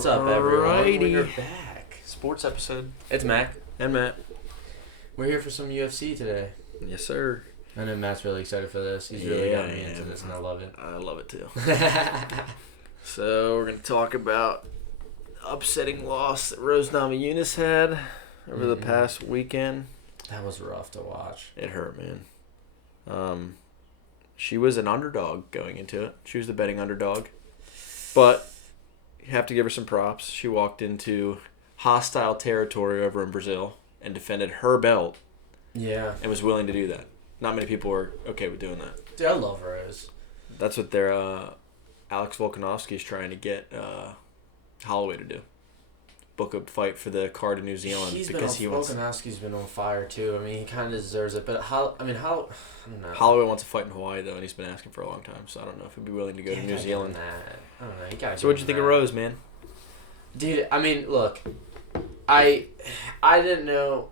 What's up, everyone? Alrighty. We're back. Sports episode. It's Mac. And Matt. We're here for some UFC today. Yes, sir. I know Matt's really excited for this. He's really got me into this, and I love it. I love it too. So we're gonna talk about upsetting loss that Rose Namajunas had over the past weekend. That was rough to watch. It hurt, man. She was an underdog going into it. She was the betting underdog, but you have to give her some props. She walked into hostile territory over in Brazil and defended her belt. Yeah. And was willing to do that. Not many people were okay with doing that. Dude, I love Rose. That's what their Alex Volkanovski is trying to get Holloway to do. Book a fight for the card in New Zealand Volkanovski's been on fire too. I mean, he kind of deserves it. But how? I don't know. Holloway wants to fight in Hawaii though, and he's been asking for a long time. So I don't know if he'd be willing to go to New Zealand. I don't know. He gotta so what'd you think of Rose, man? Dude, I mean, look, I didn't know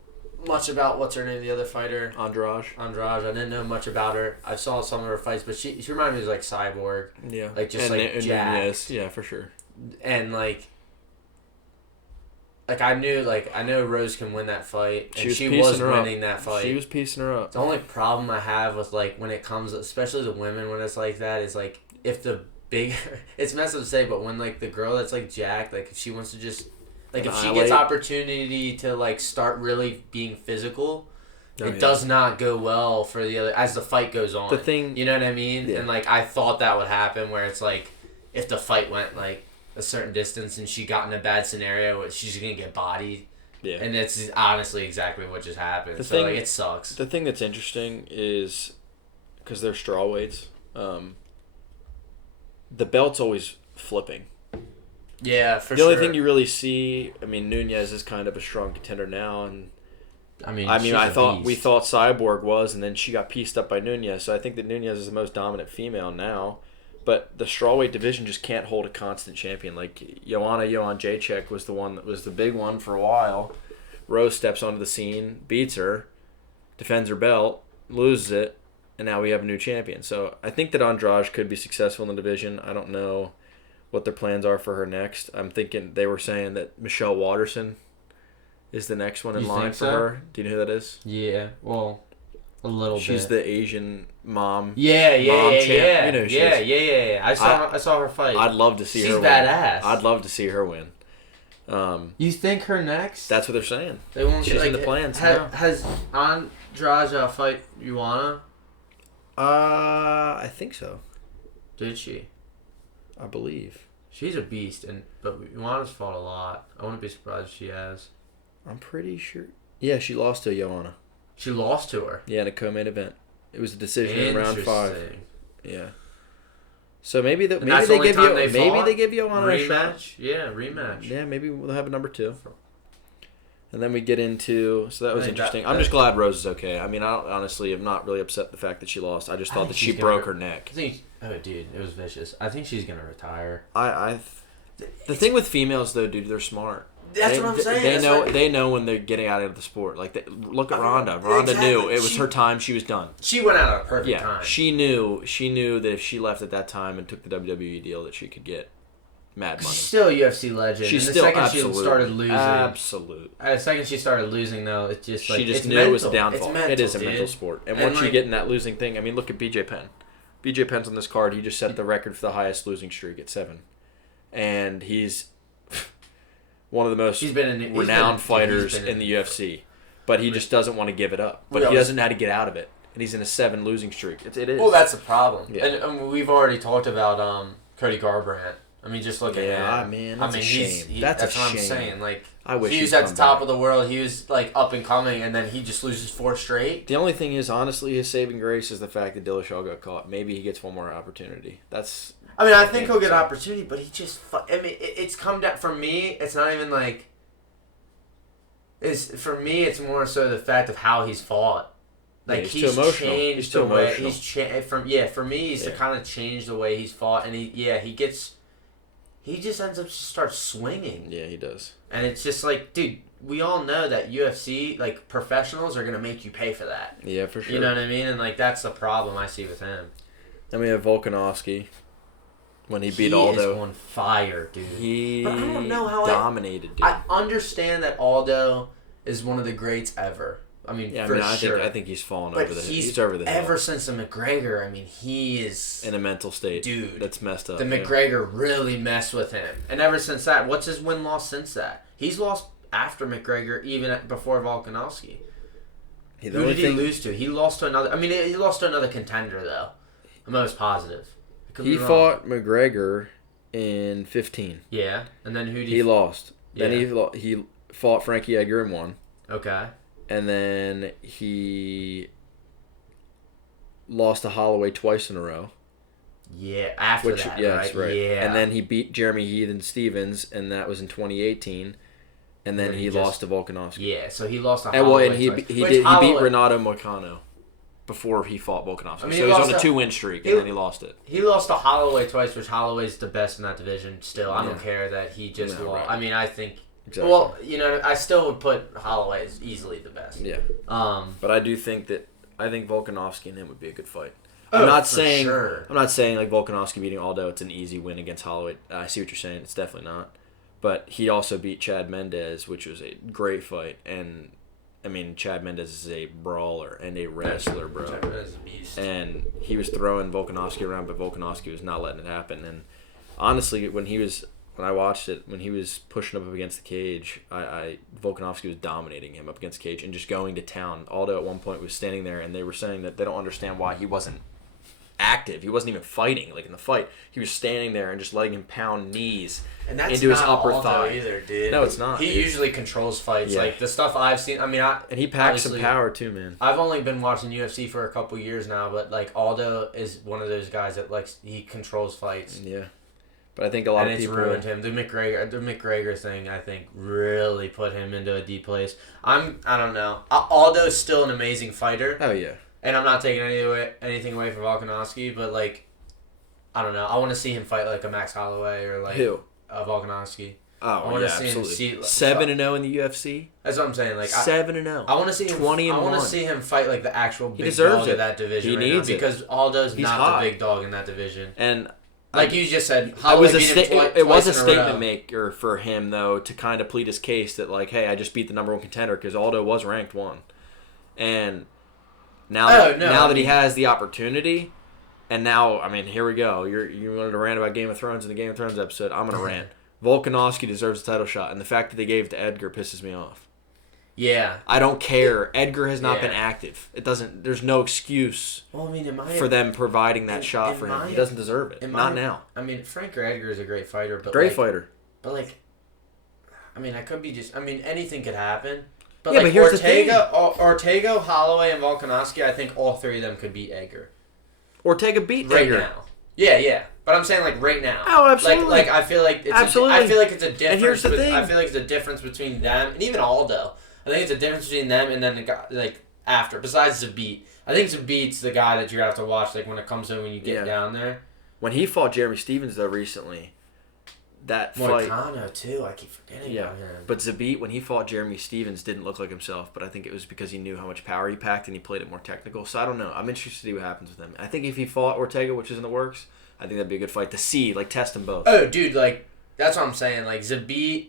much about what's her name, the other fighter, Andrade. I didn't know much about her. I saw some of her fights, but she reminded me of like Cyborg. Yeah. Like just and jacked. Yes, yeah, for sure. And like I know Rose can win that fight, and she was winning that fight. She was piecing her up. The only problem I have with like when it comes, especially the women, when it's like that, is like if the big, it's messed up to say, but when like the girl that's like jacked, like if she wants to just, like if she gets opportunity to like start really being physical, it does not go well for the other as the fight goes on. The thing, you know what I mean? Yeah. And like I thought that would happen where it's like if the fight went like a certain distance and she got in a bad scenario, she's gonna get bodied. Yeah. And it's honestly exactly what just happened. Like it sucks. The thing that's interesting is because they're strawweights, the belt's always flipping. Yeah, for sure. The only thing you really see, I mean, Nunes is kind of a strong contender now, and we thought Cyborg was, and then she got pieced up by Nunes. So I think that Nunes is the most dominant female now. But the strawweight division just can't hold a constant champion. Like Joanna Jacek was the one that was the big one for a while. Rose steps onto the scene, beats her, defends her belt, loses it, and now we have a new champion. So I think that Andrade could be successful in the division. I don't know what their plans are for her next. I'm thinking they were saying that Michelle Watterson is the next one in line for her. Do you know who that is? Yeah, well, a little bit. She's the Asian mom. Yeah. You know who she is. Yeah. I saw her fight. I'd love to see her win. She's badass. I'd love to see her win. You think her next? That's what they're saying. They won't. She's in the plans now. Has Andrade fight Joanna? I think so. Did she? I believe. She's a beast, but Joanna's fought a lot. I wouldn't be surprised if she has. I'm pretty sure. Yeah, she lost to Joanna. She lost to her? Yeah, in a co-main event. It was a decision in round 5. Yeah. So maybe they give Joanna a shot. Yeah, rematch. Yeah, maybe we'll have a number 2. And then we get into... So that was interesting. I'm just glad Rose is okay. I mean, honestly, I'm not really upset the fact that she lost. I just thought that she broke her neck. Oh, dude, it was vicious. I think she's going to retire. The thing with females, though, dude, they're smart. That's what I'm saying. They know when they're getting out of the sport. Like, look at Ronda. Ronda knew it was her time. She was done. She went out at a perfect time. She knew that if she left at that time and took the WWE deal, that she could get mad money. She's still a UFC legend. She's and still the second she started losing. Absolute. The second she started losing, though, it's just like she just it's knew mental. it was a downfall. It is a mental sport, and once you get in that losing thing, I mean, look at BJ Penn. BJ Penn's on this card. He just set the record for the highest losing streak at 7, and he's one of the most renowned fighters in the UFC. But he just doesn't want to give it up. But he doesn't know how to get out of it, and he's in a 7 losing streak. It is. Well, that's the problem. Yeah. And we've already talked about Cody Garbrandt. I mean, just look at him. Yeah, man, that's a shame. That's a shame. What I'm saying. Like, I wish he was at the top of the world. He was like up and coming, and then he just loses 4 straight. The only thing is, honestly, his saving grace is the fact that Dillashaw got caught. Maybe he gets one more opportunity. I think he'll get an opportunity, but he just. It's come down for me. It's not even like. For me, it's more so the fact of how he's fought. Like he's changed the way for me, he's to kind of change the way he's fought, and he just ends up starts swinging. Yeah, he does. And it's just like, dude, we all know that UFC, like, professionals are going to make you pay for that. Yeah, for sure. You know what I mean? And, like, that's the problem I see with him. Then we have Volkanovski. when he beat Aldo. He is on fire, dude. But I don't know how dominated, dude. I understand that Aldo is one of the greats ever. I mean, sure. I think he's fallen over the hill. He's over the hill. Ever since the McGregor, I mean, he is... in a mental state. Dude. That's messed up. The McGregor really messed with him. And ever since that, what's his win-loss since that? He's lost after McGregor, even before Volkanovski. Who did he lose to? He lost to another... I mean, he lost to another contender, though. I'm almost positive. He fought McGregor in 15. Yeah. And then who did he lost? Yeah. Then he fought Frankie Edgar and won. Okay. And then he lost to Holloway twice in a row. Yeah, after that, yes, right? Yeah. And then he beat Jeremy Heathen Stevens, and that was in 2018. And then he lost to Volkanovski. Yeah, so he lost to Holloway he beat Renato Moicano before he fought Volkanovski. I mean, so he was on a 2-win streak, and then he lost it. He lost to Holloway twice, which Holloway's the best in that division still. I don't care that he just lost. Right. I mean, I think... Exactly. Well, I still would put Holloway as easily the best. Yeah. But I do think that Volkanovski and him would be a good fight. I'm not saying like Volkanovski beating Aldo, it's an easy win against Holloway. I see what you're saying. It's definitely not. But he also beat Chad Mendes, which was a great fight. And I mean, Chad Mendes is a brawler and a wrestler, bro. Chad Mendes is a beast. And he was throwing Volkanovski around, but Volkanovski was not letting it happen. And honestly, when I watched it, when he was pushing up against the cage, Volkanovski was dominating him up against the cage and just going to town. Aldo at one point was standing there, and they were saying that they don't understand why he wasn't active. He wasn't even fighting. Like in the fight, he was standing there and just letting him pound knees into his upper thigh. Either, dude. No, it's not. He usually controls fights. Yeah. Like the stuff I've seen. I mean, and he packs some power too, man. I've only been watching UFC for a couple years now, but like Aldo is one of those guys that he controls fights. Yeah. But I think a lot of people... ruined him. The McGregor thing, I think, really put him into a deep place. I don't know. Aldo's still an amazing fighter. Oh, yeah. And I'm not taking anything away from Volkanovski, but, like, I don't know. I want to see him fight, like, a Max Holloway or, like... Who? Volkanovski. Oh, I want to see absolutely. Him 7-0 in the UFC? That's what I'm saying. Like 7-0. I want to see him... 20-1. I want to see him fight, like, the actual big dog of that division. He needs it. Because Aldo's not the big dog in that division. And... Like you just said, it was a statement maker for him, though, to kind of plead his case that, like, hey, I just beat the number one contender because Aldo was ranked 1. And now that he has the opportunity, and now, I mean, here we go. You wanted to rant about Game of Thrones in the Game of Thrones episode. I'm going to rant. Volkanovski deserves a title shot, and the fact that they gave it to Edgar pisses me off. Yeah. I don't care. Edgar has not been active. There's no excuse for them providing that shot for him. He doesn't deserve it. Not now. I mean, Frank or Edgar is a great fighter. But fighter. But, like, I mean, anything could happen. But, yeah, like, but here's the thing. Ortega, Holloway, and Volkanovski, I think all three of them could beat Edgar. Ortega beat right Edgar. now. Yeah. But I'm saying, like, right now. Oh, absolutely. Like I feel like it's absolutely. it's a difference. And here's the thing. I feel like it's a difference between them and even Aldo. I think it's a difference between them and then the guy, like, after. Besides Zabit. I think Zabit's the guy that you're going to have to watch, like, when it comes to when you get down there. When he fought Jeremy Stevens, though, recently, that fight... Moicano, too. I keep forgetting about him. But Zabit, when he fought Jeremy Stevens, didn't look like himself, but I think it was because he knew how much power he packed and he played it more technical. So I don't know. I'm interested to see what happens with him. I think if he fought Ortega, which is in the works, I think that'd be a good fight to see, like, test them both. Oh, dude, like, that's what I'm saying. Like, Zabit...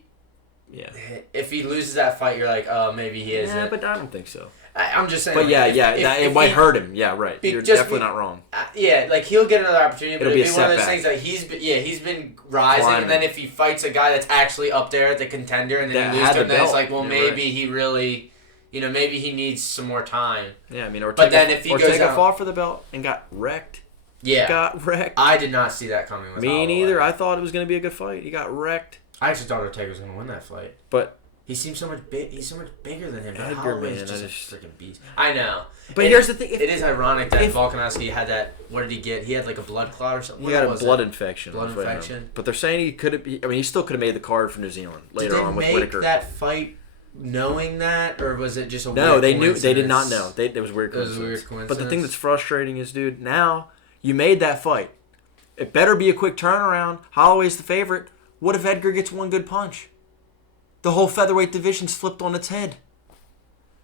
Yeah. If he loses that fight, you're like, oh, maybe he isn't. Yeah, but I don't think so. I'm just saying. But like, it might hurt him. Yeah, right. You're definitely not wrong. Like he'll get another opportunity, but it'll be one of those things that he's been rising, climbing. And then if he fights a guy that's actually up there at the contender, and then he loses to him, then it's like, well, maybe he really, maybe he needs some more time. Yeah, I mean, Ortega fought for the belt and got wrecked. Yeah, got wrecked. I did not see that coming. Me neither. I thought it was going to be a good fight. He got wrecked. I actually thought Ortega was going to win that fight, but. He seems so much He's so much bigger than him. Edgar, man, just a freaking beast. I know. But here's the thing. It is ironic that Volkanovski had that. What did he get? He had like a blood clot or something. He got a blood infection. Blood infection. But they're saying he could have. I mean, he still could have made the card for New Zealand later on with Whitaker. Did they make that fight knowing that, or was it just a no? Weird They knew. They did not know. It was weird. It was a weird coincidence. But the thing that's frustrating is, dude, now you made that fight. It better be a quick turnaround. Holloway's the favorite. What if Edgar gets one good punch? The whole featherweight division's flipped on its head.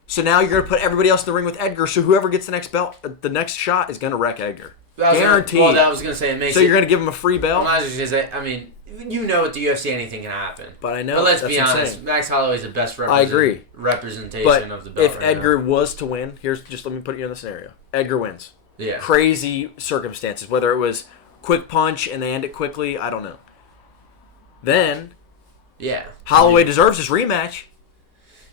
So now you're going to put everybody else in the ring with Edgar, so whoever gets the next belt, the next shot is going to wreck Edgar. Guaranteed. Well, that was gonna say it makes. So you're gonna give him a free belt? I'm not just gonna say. I mean, you know, at the UFC, anything can happen. But I know. But let's be honest. Max Holloway's the best representation of the belt. But if Edgar was to win, let me put you in the scenario. Edgar wins. Yeah. Crazy circumstances. Whether it was quick punch and they end it quickly, I don't know. Then. Yeah. Holloway deserves his rematch.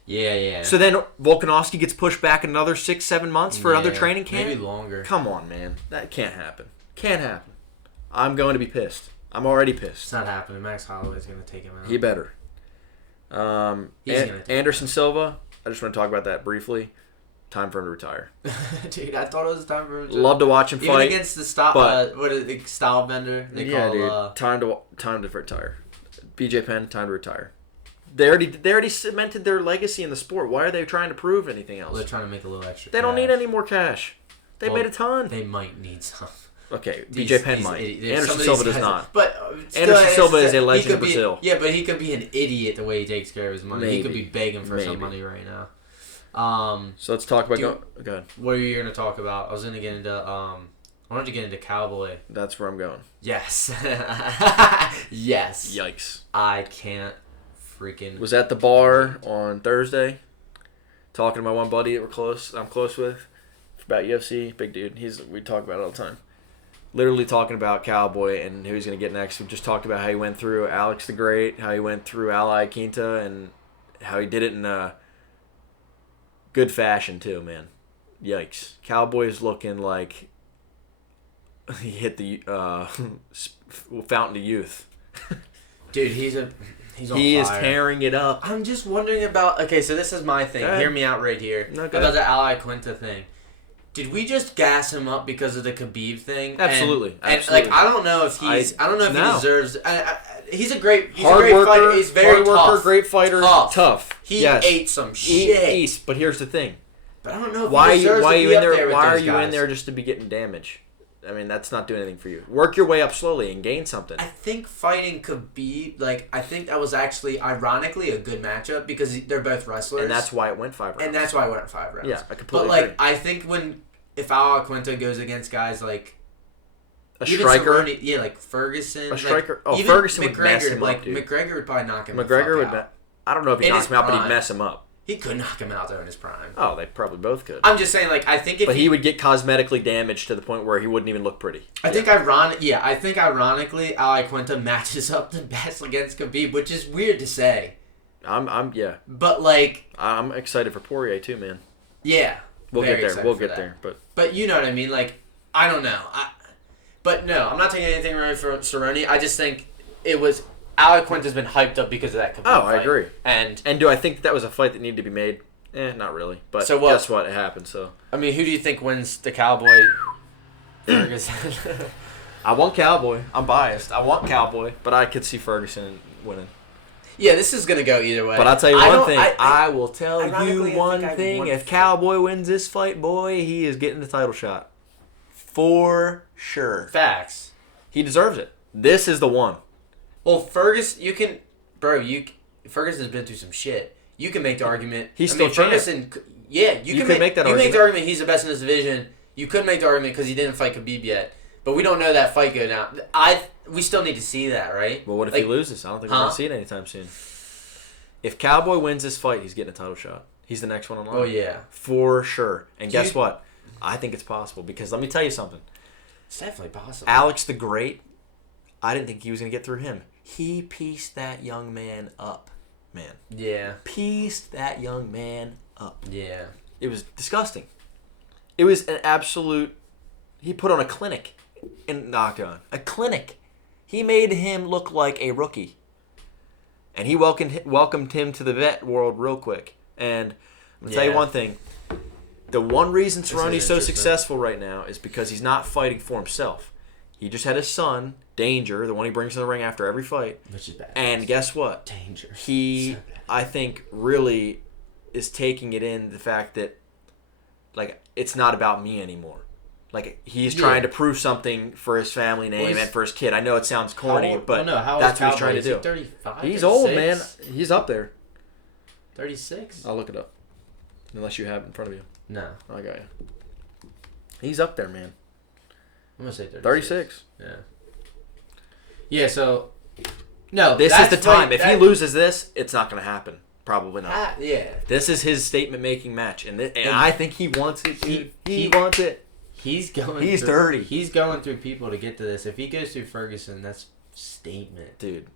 Yeah. So then Volkanovski gets pushed back another 6-7 months for another training camp? Maybe longer. Come on, man. That can't happen. Can't happen. I'm going to be pissed. I'm already pissed. It's not happening. Max Holloway's going to take him out. He better. Anderson Silva, I just want to talk about that briefly. Time for him to retire. Dude, I thought it was time for him to Love to watch him fight. Even against the style bender? Time to retire. BJ Penn, time to retire. They already cemented their legacy in the sport. Why are they trying to prove anything else? Well, they're trying to make a little extra. They don't need any more cash. They made a ton. They might need some. Okay, BJ Penn might. Anderson Silva does not. But Anderson Silva is a legend of Brazil. Yeah, but he could be an idiot the way he takes care of his money. He could be begging for some money right now. So let's talk about. Go ahead. What are you going to talk about? I was going to get into. I wanted to get into Cowboy. That's where I'm going. Yes. Yes. Yikes. I can't freaking. Was at the bar on Thursday, talking to my one buddy that I'm close with, about UFC. Big dude. We talk about it all the time. Literally talking about Cowboy and who he's going to get next. We just talked about how he went through Alex the Great, how he went through Ally Quinta, and how he did it in a good fashion too, man. Yikes. Cowboy's looking like he hit the fountain of youth. Dude, he's on he fire. Is tearing it up. I'm just wondering about... Okay, so this is my thing. Hear me out right here. Okay. About the Ally Quinta thing. Did we just gas him up because of the Khabib thing? Absolutely. And like, I don't know if he's... I don't know if he deserves... he's a great worker, fighter. He's very tough. Great fighter. Tough. He ate some shit. But here's the thing. But I don't know if he deserves to be up there with those guys. Why are you in there just to be getting damage? I mean, that's not doing anything for you. Work your way up slowly and gain something. I think fighting Khabib, I think that was actually, ironically, a good matchup because they're both wrestlers. And that's why it went 5 rounds. And that's why it went 5 rounds. Yeah, I completely agree. I think if Ally Quinta goes against guys like... A striker? Cerrone, like Ferguson. A striker? Even Ferguson McGregor, would mess him up, dude. McGregor would probably knock him out. I don't know if he knocks him out, but he'd mess him up. He could knock him out, though, in his prime. Oh, they probably both could. I'm just saying, I think if... But he would get cosmetically damaged to the point where he wouldn't even look pretty. I think ironically, Ally Quinta matches up the best against Khabib, which is weird to say. Yeah. But, I'm excited for Poirier, too, man. Yeah. We'll get there. But you know what I mean? I don't know. But no, I'm not taking anything away from Cerrone. I just think it was... Ally Quinta's been hyped up because of that Khabib fight. I agree. And do I think that was a fight that needed to be made? Not really. But guess what? It happened, so... I mean, who do you think wins the Cowboy? Ferguson. I want Cowboy. I'm biased. I want Cowboy, but I could see Ferguson winning. Yeah, this is going to go either way. But I'll tell you one thing. I will tell you one thing. If Cowboy wins this fight, boy, he is getting the title shot. For sure. Facts. He deserves it. This is the one. Well, Ferguson, Ferguson's been through some shit. You can make the argument. He's still Ferguson. Yeah, you can make that argument. You make the argument he's the best in his division. You could make the argument because he didn't fight Khabib yet, but we don't know that fight go down. We still need to see that, right? Well, what if he loses? I don't think we're gonna see it anytime soon. If Cowboy wins this fight, he's getting a title shot. He's the next one on line. Oh yeah, for sure. And guess what? I think it's possible because let me tell you something. It's definitely possible. Alex the Great, I didn't think he was gonna get through him. He pieced that young man up, man. Yeah. Pieced that young man up. Yeah. It was disgusting. It was an absolute... He put on a clinic in Octagon. A clinic. He made him look like a rookie. And he welcomed him to the vet world real quick. And I'm going to tell you one thing. The one reason Cerrone's so successful right now is because he's not fighting for himself. He just had his son, Danger, the one he brings in the ring after every fight. Which is bad. And guess what? Danger. He, I think, really is taking it in the fact that, it's not about me anymore. He's trying to prove something for his family name and for his kid. I know it sounds corny, but that's what he's trying to do. 35, he's 36? old, man. He's up there. 36? I'll look it up. Unless you have it in front of you. No. I got you. He's up there, man. I'm gonna say 36. 36. Yeah. Yeah. So. No. This is the time. If he loses this, it's not gonna happen. Probably not. Yeah. This is his statement-making match, and I think he wants it. He wants it. He's 30. He's going through people to get to this. If he goes through Ferguson, that's statement, dude.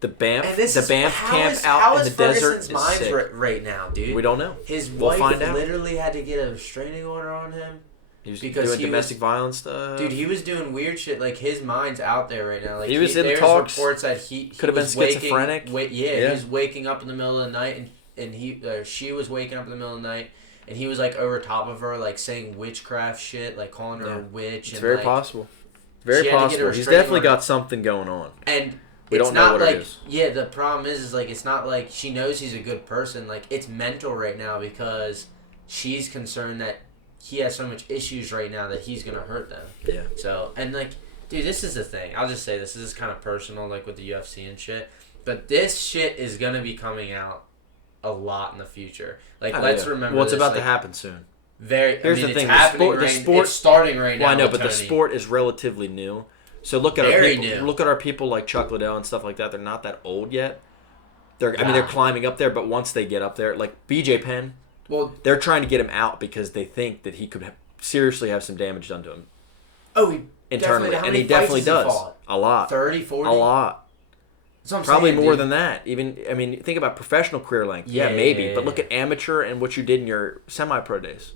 The Banff camp out in the desert is mind sick. Right now, dude. We don't know. His wife literally had to get a restraining order on him. He was doing domestic violence stuff. Dude, he was doing weird shit. Like, his mind's out there right now. Like, he was in the talks. Reports that he could have been schizophrenic. He was waking up in the middle of the night, and she was waking up in the middle of the night, and he was, like, over top of her, like, saying witchcraft shit, like, calling her a witch. It's very possible. Very possible. He's definitely got something going on. And we don't know what it is. Yeah, the problem is, like, it's not like she knows he's a good person. Like, it's mental right now because she's concerned that he has so much issues right now that he's gonna hurt them. Yeah. So, and like, dude, this is the thing. I'll just say this is kind of personal, like with the UFC and shit. But this shit is gonna be coming out a lot in the future. Like, let's remember. What's about to happen soon? Here's the thing. It's starting right now. Well, I know, but the sport is relatively new. So look at our people. Look at our people like Chuck Liddell and stuff like that. They're not that old yet. They're climbing up there, but once they get up there, like BJ Penn. Well, they're trying to get him out because they think that he could seriously have some damage done to him. Oh, internally, and he definitely does. A lot. 30, 40? A lot. Probably more than that. Even, I mean, think about professional career length. Yeah, maybe. But look at amateur and what you did in your semi-pro days.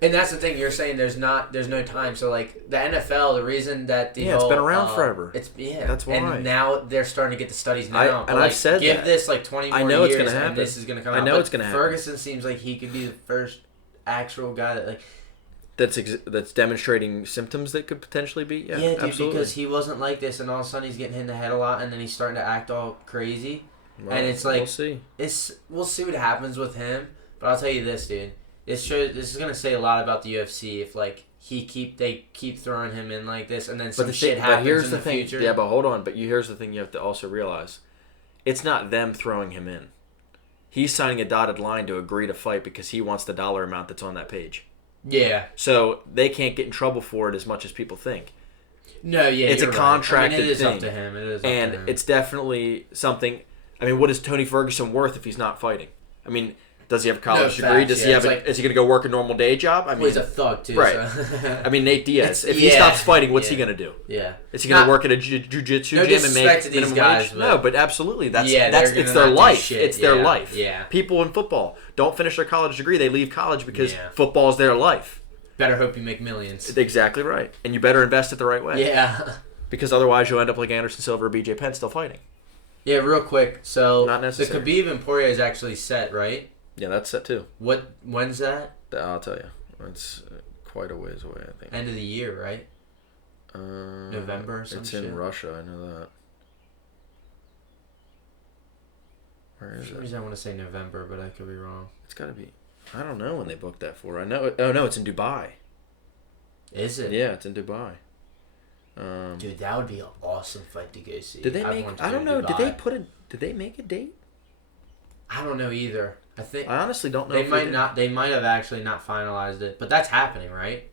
And that's the thing. You're saying there's no time. So, like, the NFL, the reason that it's been around forever. That's why. And now they're starting to get the studies now. I've said give that. This, like, 20 more I know years, it's gonna happen. And this is going to come out. I know it's going to happen. Ferguson seems like he could be the first actual guy that, like... That's demonstrating symptoms that could potentially be... Yeah, dude, absolutely. Because he wasn't like this, and all of a sudden he's getting hit in the head a lot, and then he's starting to act all crazy. Well, and it's like... We'll see. We'll see what happens with him, but I'll tell you this, dude. This is gonna say a lot about the UFC if like they keep throwing him in like this and then some shit happens in the future. Yeah, but hold on. But here's the thing you have to also realize: it's not them throwing him in. He's signing a dotted line to agree to fight because he wants the dollar amount that's on that page. Yeah. So they can't get in trouble for it as much as people think. No, yeah, it's a contracted thing. It is up to him. It is, and it's definitely something. I mean, what is Tony Ferguson worth if he's not fighting? I mean. Does he have a college degree? Does he have? Is he going to go work a normal day job? I mean, he's a thug too. Right. So. I mean, Nate Diaz. If he stops fighting, what's he going to do? Yeah. Is he going to work at a jiu-jitsu gym and make minimum wage? No, but absolutely, it's their life. It's their life. Yeah. People in football don't finish their college degree; they leave college because football is their life. Better hope you make millions. Exactly right, and you better invest it the right way. Yeah. Because otherwise, you'll end up like Anderson Silva or BJ Penn still fighting. Yeah, real quick. So not necessary. The Khabib and Poirier is actually set, right? Yeah, that's set too. When's that? I'll tell you. It's quite a ways away, I think. End of the year, right? November or something. It's in Russia, I know that. Where is it? For some reason I want to say November, but I could be wrong. It's got to be. I don't know when they booked that for. I know. Oh, no, it's in Dubai. Is it? Yeah, it's in Dubai. Dude, that would be an awesome fight to go see. Did they make... I don't know. Did they make a date? I don't know either. I honestly don't know. They might not. They might have actually not finalized it, but that's happening, right?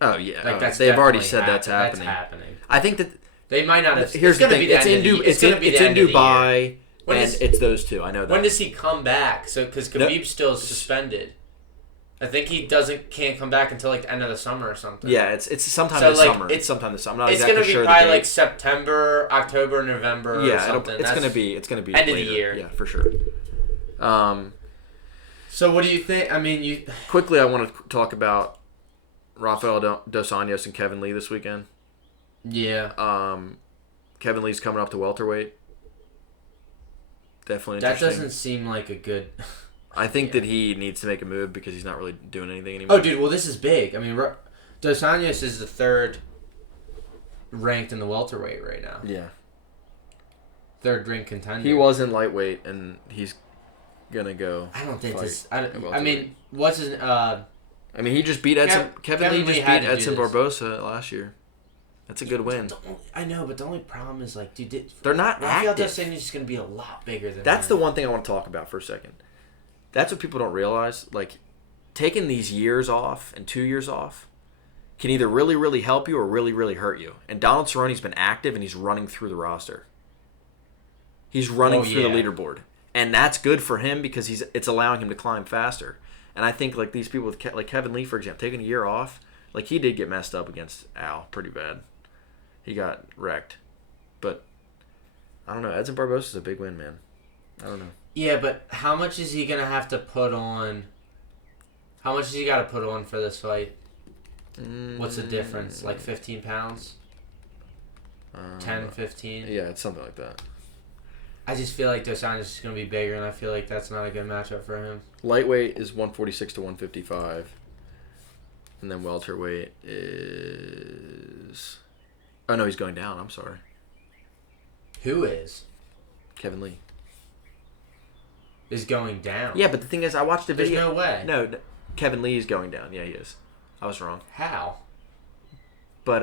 Oh yeah, they've already said that's happening. That's happening. I think that they might not have. Here's the thing: it's in Dubai, and it's those two. I know that. When does he come back? So because Khabib's still suspended. I think he can't come back until like the end of the summer or something. Yeah, it's sometime this summer. It's sometime this summer. I'm not exactly sure. It's gonna be probably like September, October, November. Or something. It's gonna be end of the year. Yeah, for sure. So what do you think? I mean, quickly. I want to talk about Rafael dos Anjos and Kevin Lee this weekend. Yeah. Kevin Lee's coming up to welterweight. Definitely interesting. That doesn't seem like a good... I think that he needs to make a move because he's not really doing anything anymore. Oh, dude, well, this is big. I mean, Dos Anjos is the third ranked in the welterweight right now. Yeah. Third ranked contender. He was in lightweight, and he's going to go I don't think this... I mean, what's his... I mean, he just beat Edson... Kevin Lee just beat Edson Barbosa last year. That's a good win. I know, but the only problem is, like, dude... They're not Rafael active. Dos Anjos is going to be a lot bigger than That's the one thing I want to talk about for a second. That's what people don't realize. Like, taking these years off and 2 years off, can either really, really help you or really, really hurt you. And Donald Cerrone's been active, and he's running through the roster. He's running through the leaderboard. And that's good for him because it's allowing him to climb faster. And I think like these people with like Kevin Lee, for example, taking a year off, like he did get messed up against Al pretty bad. He got wrecked. But I don't know. Edson Barbosa's a big win, man. I don't know. Yeah, but how much is he going to have to put on? How much has he got to put on for this fight? What's the difference? Like 15 pounds? 10, 15? Yeah, it's something like that. I just feel like Dos Anjos is going to be bigger, and I feel like that's not a good matchup for him. Lightweight is 146 to 155. And then welterweight is... Oh, no, he's going down. I'm sorry. Who is? Kevin Lee. Is going down? Yeah, but the thing is, I watched the video. There's no way. No, Kevin Lee is going down. Yeah, he is. I was wrong. How? But,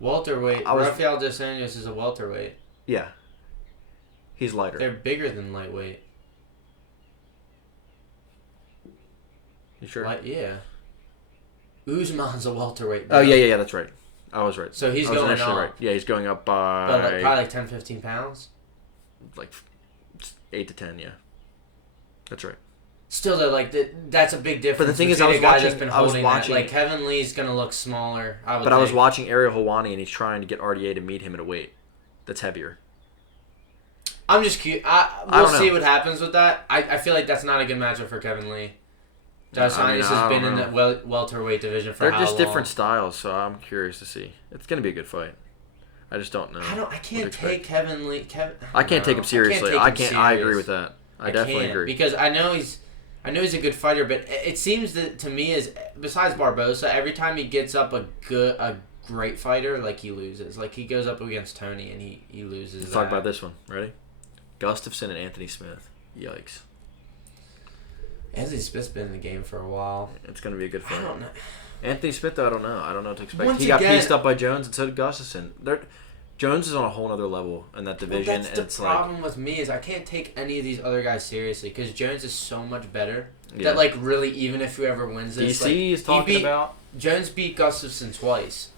welterweight. Rafael Dos Anjos is a welterweight. Yeah. He's lighter. They're bigger than lightweight. You sure? Yeah. Usman's a welterweight. Oh, yeah, that's right. I was right. So he's going up. Right. Yeah, he's going up by... But probably like 10, 15 pounds? Like 8 to 10, yeah. That's right. Still, though, like, that's a big difference. But the thing is, I was watching... Like, Kevin Lee's going to look smaller, I was watching Ariel Helwani, and he's trying to get RDA to meet him at a weight that's heavier. I'm just cute. We'll see what happens with that. I feel like that's not a good matchup for Kevin Lee. Dos Anjos has been in the welterweight division for how long? They're just different styles, so I'm curious to see. It's going to be a good fight. I just don't know. I can't take Kevin Lee. I can't take him seriously. I agree with that. I definitely agree. Because I know he's a good fighter, but it seems that to me is besides Barbosa, every time he gets up a great fighter, like he loses. Like he goes up against Tony and he loses. Let's talk about this one. Ready? Gustafsson and Anthony Smith. Yikes. Anthony Smith's been in the game for a while. It's going to be a good fight. I don't know. Anthony Smith, though, I don't know. I don't know what to expect. He got pieced up by Jones, and so did Gustafsson. Jones is on a whole other level in that division. Well, that's the problem with me is I can't take any of these other guys seriously because Jones is so much better that, like, really, even if whoever wins this... DC is talking about... Jones beat Gustafsson twice.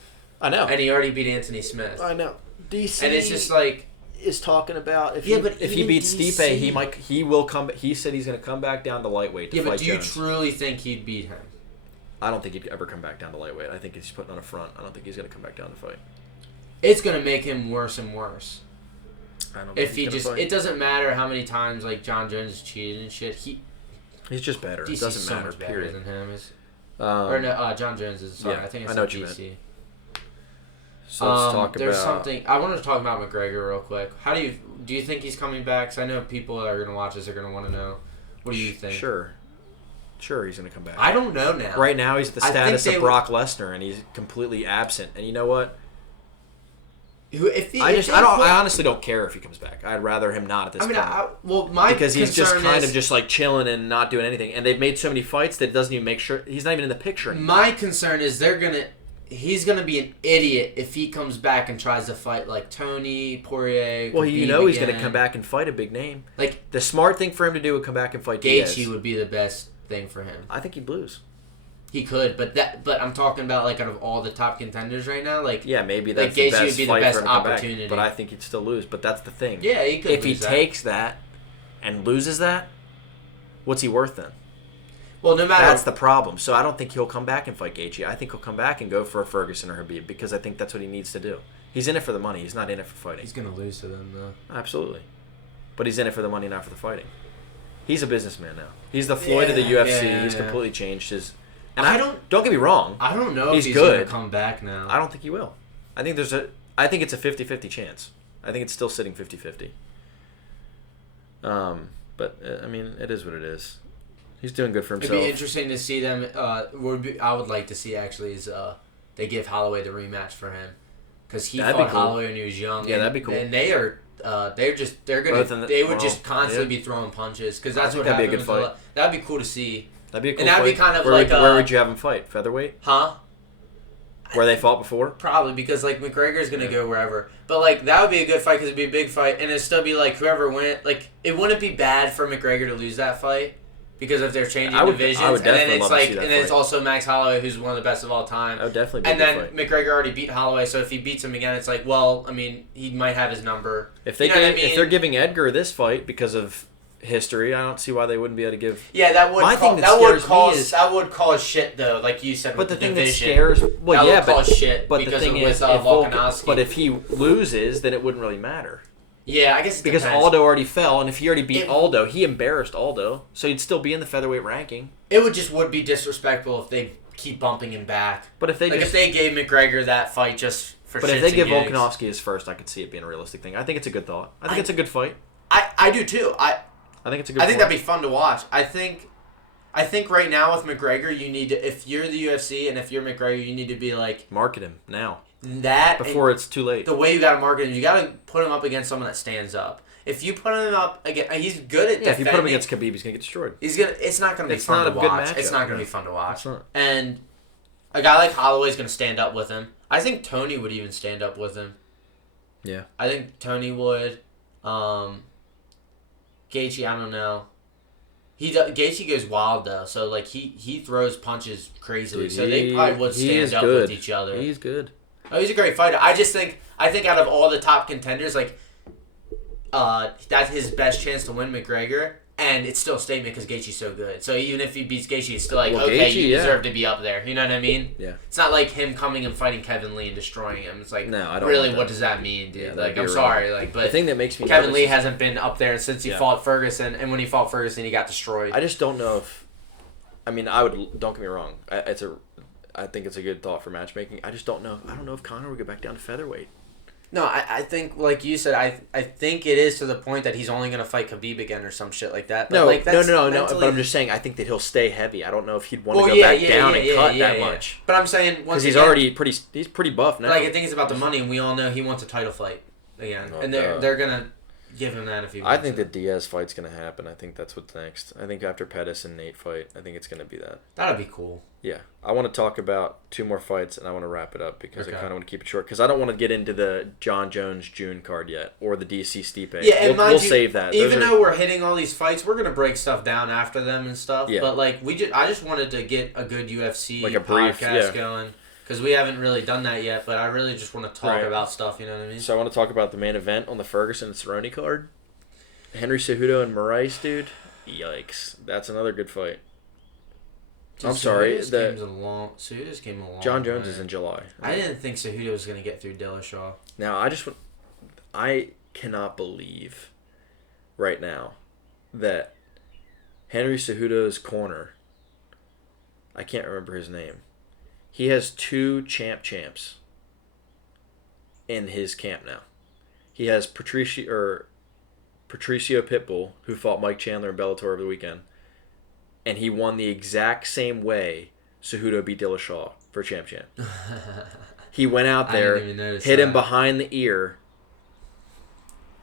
I know. And he already beat Anthony Smith. I know. DC... And it's just like... is talking about if he beats Stipe, he will come. He said he's going to come back down to lightweight to fight Jones. Yeah, but do you truly think he'd beat him? I don't think he'd ever come back down to lightweight. I think he's putting on a front. I don't think he's going to come back down to fight. It's going to make him worse and worse. I don't. If he just, fight. It doesn't matter how many times like John Jones cheated and shit. He's just better. DC's it doesn't so matter. Much better period. Than him. John Jones is. Sorry, yeah, I think it's I know what DC. you meant. So let's talk there's something I want to talk about McGregor real quick. How do you think he's coming back? Because I know people that are going to watch this are going to want to know. What do you think? Sure, he's going to come back. I don't know now. Right now, he's at the status of Brock Lesnar, and he's completely absent. And you know what? I honestly don't care if he comes back. I'd rather him not at this point. Because he's just kind of just like chilling and not doing anything. And they've made so many fights that it doesn't even make sure he's not even in the picture anymore. My concern is he's gonna be an idiot if he comes back and tries to fight like Tony Poirier. Well, he's gonna come back and fight a big name. Like the smart thing for him to do would come back and fight Gaethje Diaz. would be the best thing for him. I think he'd lose. He could, but I'm talking about like out of all the top contenders right now, like maybe that's like the best would be fight the best for him to come opportunity. Back, but I think he'd still lose. But that's the thing. Yeah, he could. If he takes that and loses that, what's he worth then? Well, no matter. That's the problem. So I don't think he'll come back and fight Gaethje. I think he'll come back and go for a Ferguson or Khabib because I think that's what he needs to do. He's in it for the money. He's not in it for fighting. He's gonna lose to them though. Absolutely, but he's in it for the money, not for the fighting. He's a businessman now. He's the Floyd of the UFC. Yeah. He's completely changed his. And don't get me wrong. I don't know if he's good. Gonna come back now. I don't think he will. I think it's a 50-50 chance. I think it's still sitting 50-50. But I mean, it is what it is. He's doing good for himself. It'd be interesting to see them. I would like to see actually is they give Holloway the rematch for him because he fought Holloway when he was young. Yeah, that'd be cool. And they would just constantly be throwing punches because that's what happened. That'd be a good fight. That'd be cool to see. That'd be a cool and that'd fight. Be kind of where would you have him fight? Featherweight? Huh? Where they fought before? Probably because like McGregor's gonna go wherever. But like that would be a good fight because it'd be a big fight and it'd still be like whoever went. Like it wouldn't be bad for McGregor to lose that fight because if they're changing divisions, and then it's like, and then it's also Max Holloway, who's one of the best of all time. That would definitely be and then McGregor already beat Holloway, so if he beats him again, it's like, well, I mean, he might have his number. If they're giving Edgar this fight because of history, I don't see why they wouldn't be able to give. Yeah, that would cause shit though, like you said. But with the thing division, that scares, would cause shit. But the thing is, Volkanovski. But if he loses, then it wouldn't really matter. Yeah, I guess because Aldo already fell, and if he already beat Aldo, he embarrassed Aldo, so he'd still be in the featherweight ranking. It would be disrespectful if they keep bumping him back. But if they if they gave McGregor that fight just for. But if they give Volkanovski his first, I could see it being a realistic thing. I think it's a good thought. I think it's a good fight. I do too. I think it's a good. I think that'd be fun to watch. I think right now with McGregor, you need to, if you're the UFC and if you're McGregor, you need to be like market him now. Before it's too late. The way you got to market him, you got to put him up against someone that stands up. If you put him up against, he's good at defending. If you put him against Khabib, he's gonna get destroyed. It's not gonna be fun to watch. It's not gonna be fun to watch. And a guy like Holloway's gonna stand up with him. I think Tony would even stand up with him. Yeah. I think Tony would. Gaethje, I don't know. Gaethje goes wild though, so like he throws punches crazily. So they probably would stand up with each other. He's good. Oh, he's a great fighter. I think out of all the top contenders, like that's his best chance to win McGregor, and it's still a statement because Gaethje's so good. So even if he beats Gaethje, it's still like, okay, Gaethje, you deserve to be up there. You know what I mean? Yeah. It's not like him coming and fighting Kevin Lee and destroying him. It's like, no, I don't really, what does that mean, dude? Yeah, like, I'm sorry, like, but the thing that makes me Kevin Lee hasn't been up there since he fought Ferguson, and when he fought Ferguson, he got destroyed. I just don't know if. I mean, don't get me wrong. I think it's a good thought for matchmaking. I just don't know. I don't know if Conor would get back down to featherweight. No, I think, like you said, I think it is to the point that he's only going to fight Khabib again or some shit like that. But no. But I'm just saying, I think that he'll stay heavy. I don't know if he'd want to go back down and cut that much. But I'm saying, once he's already he's pretty buff now. Like, I think it's about the money, and we all know he wants a title fight again. And they're going to give him that if he wants. I think the Diaz fight's going to happen. I think that's what's next. I think after Pettis and Nate fight, I think it's going to be that. That'd be cool. Yeah. I want to talk about 2 more fights, and I want to wrap it up because I kind of want to keep it short. Because I don't want to get into the John Jones June card yet or the DC Stipe. Yeah, and we'll save that. Even though we're hitting all these fights, we're going to break stuff down after them and stuff. Yeah. But, like, I just wanted to get a good UFC like a brief, podcast going. Because we haven't really done that yet, but I really just want to talk about stuff, you know what I mean? So I want to talk about the main event on the Ferguson and Cerrone card. Henry Cejudo and Moraes, dude. Yikes. That's another good fight. Dude, I'm sorry. Cejudo's came a long John Jones is in July. I didn't think Cejudo was going to get through Dillashaw. Now, I cannot believe right now that Henry Cejudo's corner, I can't remember his name. He has 2 champs in his camp now. He has Patricio Pitbull, who fought Mike Chandler in Bellator over the weekend. And he won the exact same way Cejudo beat Dillashaw for champ. He went out there, hit him behind the ear.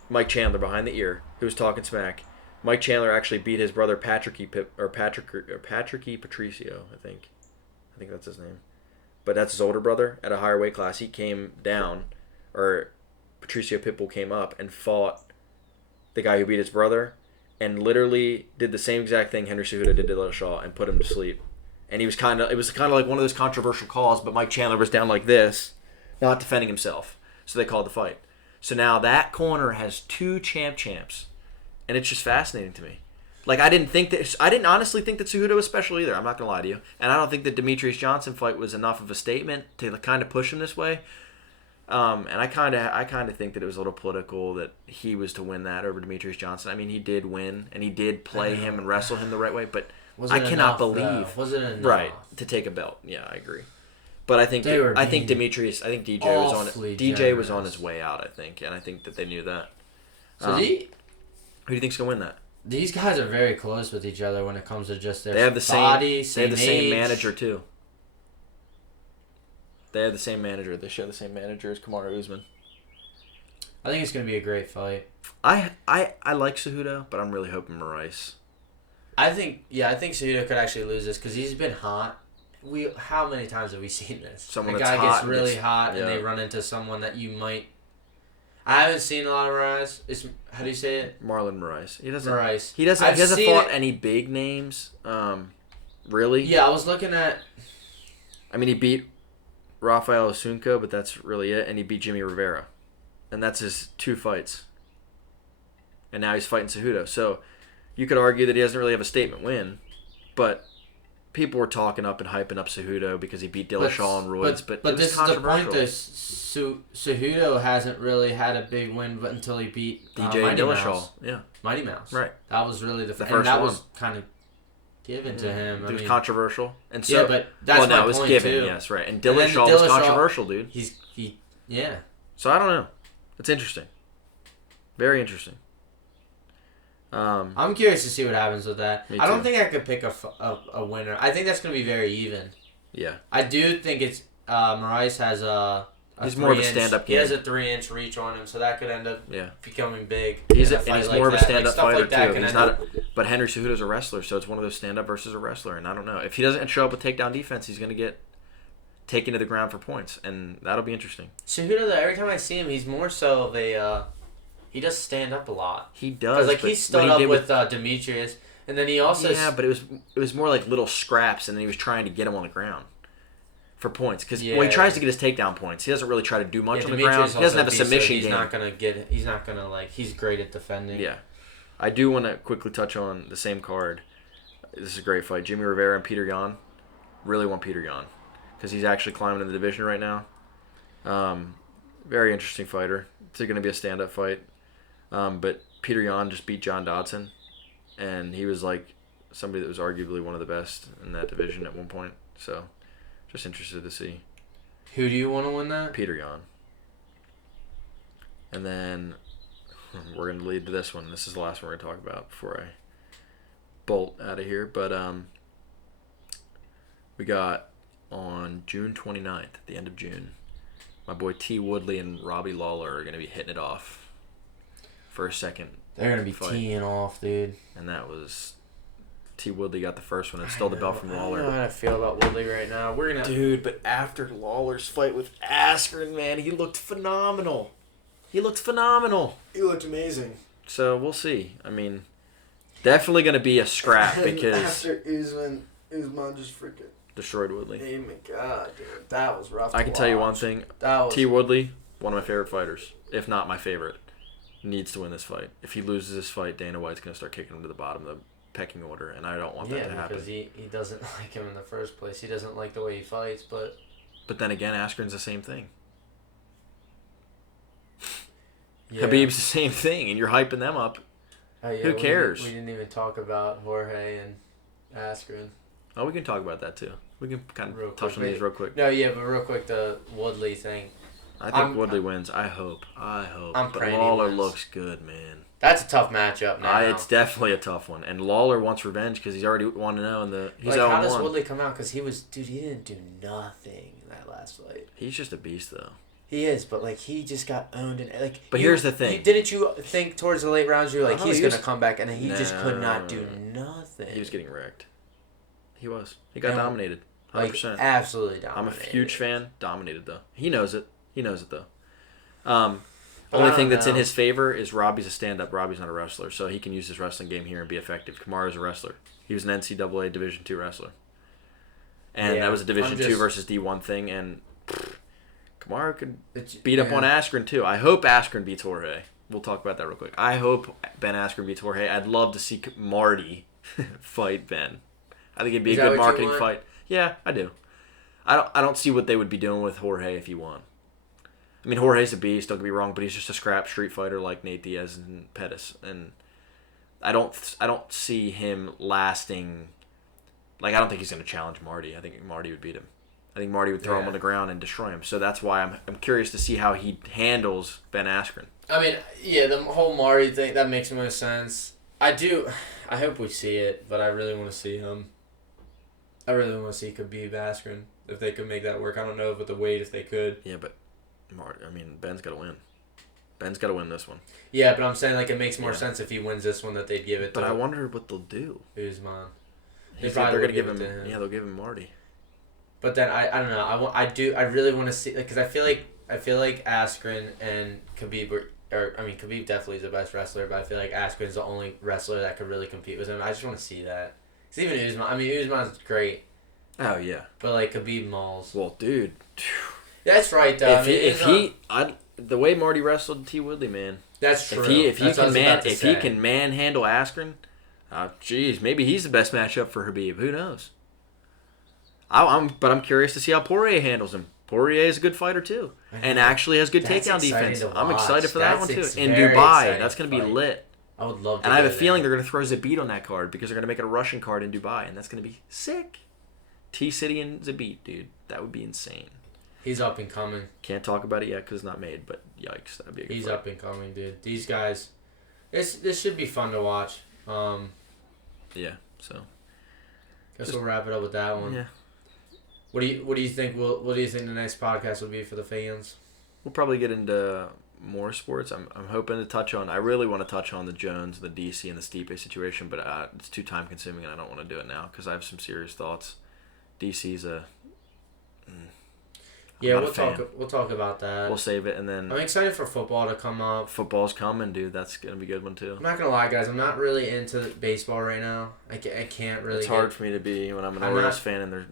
Mike Chandler behind the ear, who was talking smack. Mike Chandler actually beat his brother Patricky Patricio, I think that's his name. But that's his older brother at a higher weight class. He came down, or Patricio Pitbull came up and fought the guy who beat his brother, and literally did the same exact thing Henry Cejudo did to Dillashaw and put him to sleep. And it was kind of like one of those controversial calls, but Mike Chandler was down like this, not defending himself. So they called the fight. So now that corner has 2 champs, and it's just fascinating to me. Like, I didn't honestly think that Cejudo was special either. I'm not gonna lie to you, and I don't think the Demetrius Johnson fight was enough of a statement to kind of push him this way. And I kind of think that it was a little political that he was to win that over Demetrius Johnson. I mean, he did win, and he did play him and wrestle him the right way, but I cannot believe was it enough? Right to take a belt. Yeah, I agree. But I think Demetrius, I think DJ was on his way out. I think, and I think that they knew that. So who do you think's gonna win that? These guys are very close with each other when it comes to just their They have the body, same manager too. They have the same manager. They share the same manager as Kamaru Usman. I think it's going to be a great fight. I like Cejudo, but I'm really hoping Moraes. I think Cejudo could actually lose this because he's been hot. How many times have we seen this? Someone a that's guy hot gets really hot and they run into someone that you might... I haven't seen a lot of Moraes. How do you say it? Marlon Moraes. He doesn't. Moraes. He hasn't fought any big names. Really. Yeah, I was looking at. I mean, he beat Rafael Asunko, but that's really it, and he beat Jimmy Rivera, and that's his 2 fights. And now he's fighting Cejudo. So you could argue that he doesn't really have a statement win, but people were talking up and hyping up Cejudo because he beat Dillashaw and Royce. But this is the point. Cejudo hasn't really had a big win until he beat DJ Mighty Dillashaw. Mouse. Yeah, Mighty Mouse. Right. That was really the first one. That was kind of given to him. It was controversial, and so but that's my it was point given. too. Yes, right. And Dillashaw was controversial, dude. Yeah. So I don't know. It's interesting. Very interesting. I'm curious to see what happens with that. I don't think I could pick a winner. I think that's going to be very even. Yeah. I do think it's Moraes has he's more of a stand-up game. He has a 3-inch reach on him, so that could end up becoming big. He's more of a stand-up fighter too. He's not. But Henry Cejudo's a wrestler, so it's one of those stand-up versus a wrestler, and I don't know if he doesn't show up with takedown defense, he's going to get taken to the ground for points, and that'll be interesting. Cejudo, though, every time I see him, he's more so of a. He does stand up a lot. He does. Because he stood up with Demetrius, and then he also. Yeah, but it was more like little scraps, and then he was trying to get him on the ground for points. Because when he tries to get his takedown points, he doesn't really try to do much on the ground. He doesn't have a submission game. He's not gonna He's great at defending. Yeah, I do want to quickly touch on the same card. This is a great fight. Jimmy Rivera and Peter Yan. Really want Peter Yan because he's actually climbing in the division right now. Very interesting fighter. It's going to be a stand-up fight. But Peter Yan just beat John Dodson, and he was like somebody that was arguably one of the best in that division at one point. So, just interested to see. Who do you want to win that? Peter Yan. And then we're going to lead to this one. This is the last one we're going to talk about before I bolt out of here. But we got on June 29th, at the end of June, my boy T. Woodley and Robbie Lawler are going to be hitting it off for a second. They're going to be teeing off, dude. And that was... T. Woodley got the first one and stole the belt from Lawler. I don't know how I feel about Woodley right now. Dude, but after Lawler's fight with Askren, man, he looked phenomenal. He looked amazing. So, we'll see. I mean, definitely going to be a scrap because... After Usman just freaking... destroyed Woodley. Oh my god, dude. That was rough. I can tell you one thing. T. Woodley, one of my favorite fighters, if not my favorite, needs to win this fight. If he loses this fight, Dana White's going to start kicking him to the bottom of the pecking order, and I don't want that to happen. Yeah, because he doesn't like him in the first place. He doesn't like the way he fights, but... But then again, Askren's the same thing. Yeah. Khabib's the same thing, and you're hyping them up. Who cares? We didn't even talk about Jorge and Askren. Oh, we can talk about that too. We can kind of touch on these real quick. No, yeah, but real quick, the Woodley thing. I think Woodley wins. I hope. I'm praying Lawler looks good, man. That's a tough matchup now. It's definitely a tough one. And Lawler wants revenge because he's already 1-0 in the... He's how does Woodley come out? Because he didn't do nothing in that last fight. He's just a beast, though. He is, but he just got owned and But here's the thing. Didn't you think towards the late rounds you were he's gonna come back, and then he just could not do nothing. He was getting wrecked. He was. He got dominated. 100%. Absolutely dominated. I'm a huge fan. Dominated though. He knows it. Though. Only thing that's in his favor is Robbie's a stand-up. Robbie's not a wrestler, so he can use his wrestling game here and be effective. Kamaru's a wrestler. He was an NCAA Division II wrestler, and that was a Division II versus D1 thing. And Kamaru could beat up on Askren too. I hope Askren beats Jorge. We'll talk about that real quick. I hope Ben Askren beats Jorge. I'd love to see Marty fight Ben. I think it'd be a good marketing fight. Yeah, I do. I don't see what they would be doing with Jorge if he won. I mean, Jorge's a beast, don't get me wrong, but he's just a scrap street fighter like Nate Diaz and Pettis. And I don't see him lasting. I don't think he's going to challenge Marty. I think Marty would beat him. I think Marty would throw him on the ground and destroy him. So that's why I'm curious to see how he handles Ben Askren. I mean, yeah, the whole Marty thing, that makes no sense. I hope we see it, but I really want to see him. I really want to see Khabib Askren, if they could make that work. I don't know with the weight if they could. Yeah, but Ben's got to win. Ben's got to win this one. Yeah, but I'm saying it makes more sense if he wins this one that they'd give it to But I wonder what they'll do. Usman. They're going to give him. Yeah, they'll give him Marty. But then I don't know. I really want to see because I feel like Askren and Khabib Khabib definitely is the best wrestler, but I feel like Askren's the only wrestler that could really compete with him. I just want to see that. Cause even Usman's great. Oh yeah. But like Khabib mauls. Well, dude. That's right though. The way Marty wrestled T. Woodley, man. That's true. If he can manhandle Askren, maybe he's the best matchup for Khabib. Who knows? I'm curious to see how Poirier handles him. Poirier is a good fighter too, and actually has good takedown defense. I'm excited for that one too. In Dubai, that's going to be lit. I would love to. And I have a feeling they're going to throw Zabit on that card because they're going to make it a Russian card in Dubai, and that's going to be sick. T-City and Zabit, dude, that would be insane. He's up and coming. Can't talk about it yet because it's not made, but yikes, that'd be a good fight. Up and coming, dude. These guys, this should be fun to watch. Yeah. So. Guess we'll wrap it up with that one. Yeah. What do you think? What do you think the next podcast will be for the fans? We'll probably get into more sports. I'm hoping to touch on. I really want to touch on the Jones, the DC, and the Stipe situation, but it's too time consuming, and I don't want to do it now because I have some serious thoughts. DC's we'll talk about that. We'll save it, and then I'm excited for football to come up. Football's coming, dude. That's gonna be a good one too. I'm not gonna lie, guys. I'm not really into baseball right now. I can't really. It's hard for me to be when I'm an Orioles fan and they're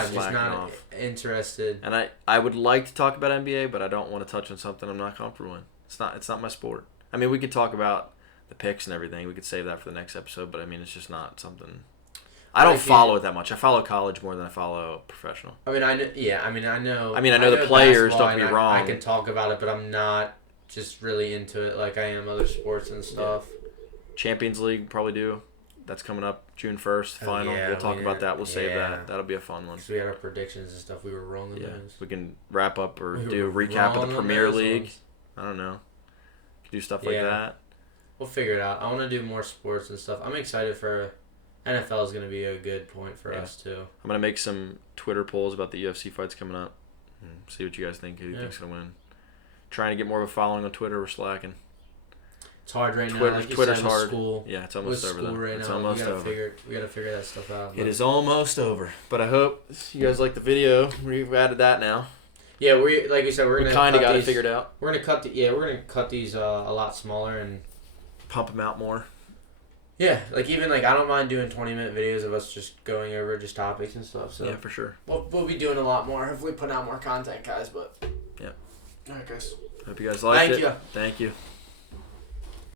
I'm just not interested. And I would like to talk about NBA, but I don't want to touch on something I'm not comfortable in. It's not my sport. I mean, we could talk about the picks and everything. We could save that for the next episode, but I mean, it's just not something. I don't follow it that much. I follow college more than I follow professional. I know. I know the players. Don't get me wrong. I can talk about it, but I'm not just really into it like I am other sports and stuff. Yeah. Champions League probably do. That's coming up June 1st. Final. We'll talk about that. We'll save that. That'll be a fun one. Because we had our predictions and stuff. We were wrong on those. We can wrap up or do a recap of the Premier League. I don't know. Do stuff like that. We'll figure it out. I want to do more sports and stuff. I'm excited for. NFL is going to be a good point for us, too. I'm going to make some Twitter polls about the UFC fights coming up. See what you guys think. Who you think's going to win. Trying to get more of a following on Twitter. We're slacking. It's hard right now. Like Twitter's you said, hard. School. Yeah, it's almost over. Right it's now. almost over. We got to figure that stuff out. It is almost over. But I hope you guys like the video. We've added that now. Yeah, like you said, we're going to kind of got it figured out. We're going to cut these a lot smaller and pump them out more. Yeah, I don't mind doing 20-minute videos of us just going over just topics and stuff. So yeah, for sure. We'll be doing a lot more. Hopefully, put out more content, guys. But yeah. All right, guys. Hope you guys liked it. Thank you. Thank you.